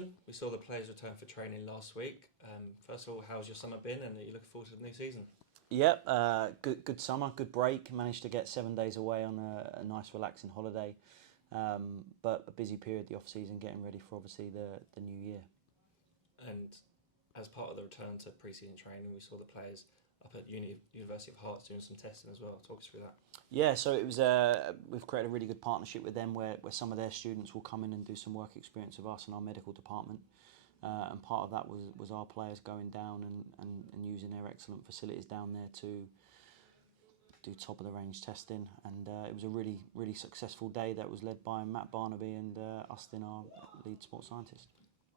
autumn. We saw the players return for training last week. First of all, how's your summer been, and are you looking forward to the new season? Yep, good summer, good break. Managed to get 7 days away on a nice relaxing holiday, but a busy period the off season, getting ready for obviously the new year. And as part of the return to pre-season training, we saw the players up at University of Hearts doing some testing as well. Talk us through that. Yeah, so it was we've created a really good partnership with them where some of their students will come in and do some work experience with us in our medical department. And part of that was our players going down and using their excellent facilities down there to do top of the range testing, and it was a really successful day that was led by Matt Barnaby and Austin, our lead sports scientist.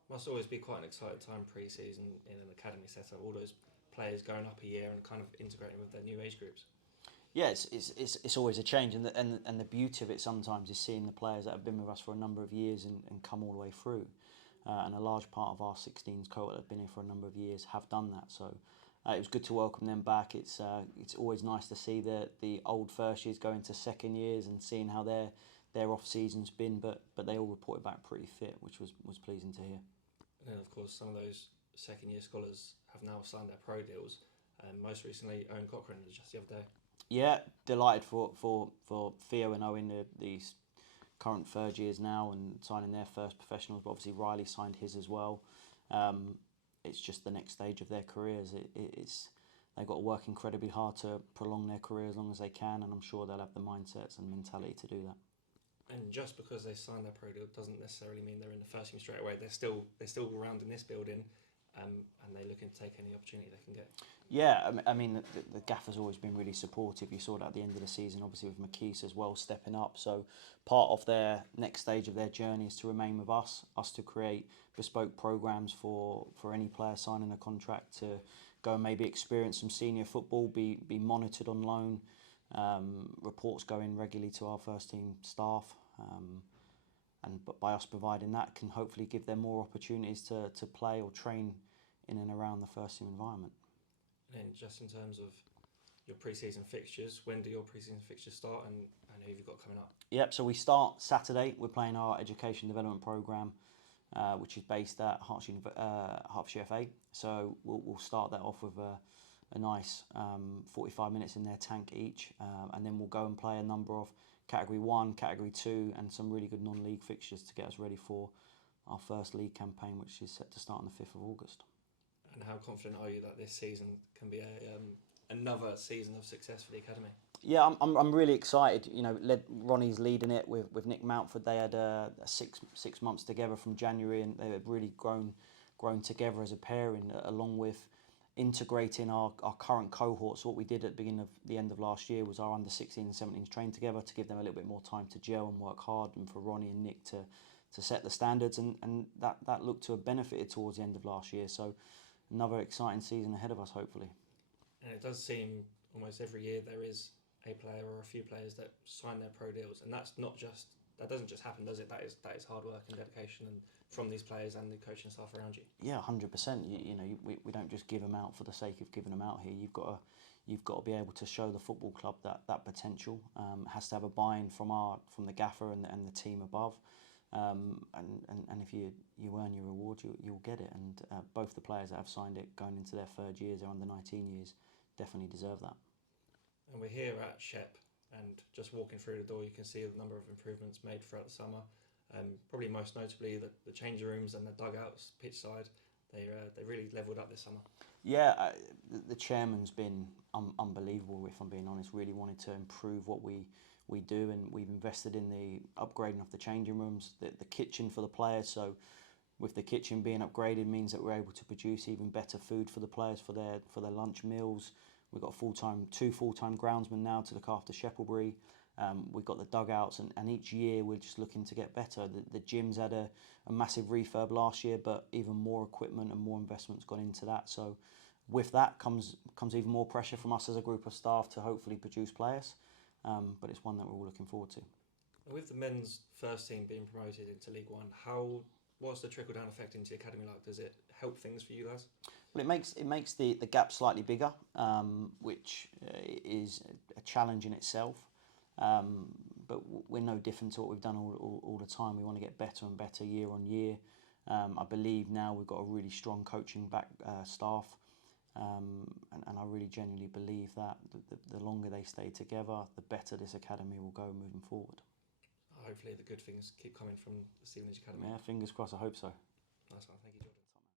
Must always be quite an exciting time pre-season in an academy setup. All those players going up a year and kind of integrating with their new age groups. Yeah, it's always a change, and the beauty of it sometimes is seeing the players that have been with us for a number of years and come all the way through. And a large part of our 16s cohort that have been here for a number of years have done that. So it was good to welcome them back. It's always nice to see the old first years go into second years and seeing how their off season's been. But they all reported back pretty fit, which was pleasing to hear. And then of course some of those second year scholars have now signed their pro deals. Most recently, Owen Cochrane just the other day. Yeah, delighted for Theo and Owen, the current third years now, and signing their first professionals. But obviously Riley signed his as well. It's just the next stage of their careers. It's they've got to work incredibly hard to prolong their career as long as they can, and I'm sure they'll have the mindsets and mentality to do that. And just because they signed their pro deal doesn't necessarily mean they're in the first team straight away. They're still around in this building, and they're looking to take any opportunity they can get. Yeah, I mean, the gaffer's always been really supportive. You saw that at the end of the season, obviously with McKees as well stepping up. So part of their next stage of their journey is to remain with us to create bespoke programs for any player signing a contract to go and maybe experience some senior football, be monitored on loan, reports going regularly to our first team staff. But by us providing that can hopefully give them more opportunities to play or train in and around the first team environment. And just in terms of your pre-season fixtures, when do your pre-season fixtures start, and who have you got coming up? Yep, so we start Saturday. We're playing our education development programme, which is based at Hertfordshire FA. So we'll start that off with a nice 45 minutes in their tank each, and then we'll go and play a number of Category 1, Category 2, and some really good non-league fixtures to get us ready for our first league campaign, which is set to start on the 5th of August. And how confident are you that this season can be another season of success for the academy? Yeah, I'm really excited. You know, Ronnie's leading it with Nick Mountford. They had 6 months together from January, and they've really grown together as a pairing, along with integrating our current cohorts. What we did at the end of last year was our under 16 and 17s train together to give them a little bit more time to gel and work hard, and for Ronnie and Nick to set the standards, and that looked to have benefited towards the end of last year. So another exciting season ahead of us, hopefully. And it does seem almost every year there is a player or a few players that sign their pro deals, and that doesn't just happen, does it? That is hard work and dedication, and from these players and the coaching staff around you. Yeah, 100%. We don't just give them out for the sake of giving them out here. You've got to be able to show the football club that potential. Has to have a buy-in from the gaffer and the team above. And if you earn your reward, you'll get it. And both the players that have signed it going into their third years, their under 19 years, definitely deserve that. And we're here at Shep, and just walking through the door, you can see the number of improvements made throughout the summer. Probably most notably the changing rooms and the dugouts, pitch side. They really levelled up this summer. Yeah, the chairman's been unbelievable, if I'm being honest. Really wanted to improve what we do, and we've invested in the upgrading of the changing rooms, the kitchen for the players. So with the kitchen being upgraded means that we're able to produce even better food for the players for their lunch meals. We've got two full-time groundsmen now to look after Sheppelbury. We've got the dugouts, and each year we're just looking to get better. The gym's had a massive refurb last year, but even more equipment and more investment's gone into that. So with that comes even more pressure from us as a group of staff to hopefully produce players. But it's one that we're all looking forward to. With the men's first team being promoted into League One, what's the trickle-down effect into the academy like? Does it help things for you guys? Well, it makes the gap slightly bigger, which is a challenge in itself. But we're no different to what we've done all the time. We want to get better and better year on year. I believe now we've got a really strong coaching staff, and I really genuinely believe that the longer they stay together, the better this academy will go moving forward. Hopefully the good things keep coming from the Stevenage Academy. Yeah, fingers crossed, I hope so. Nice one, thank you.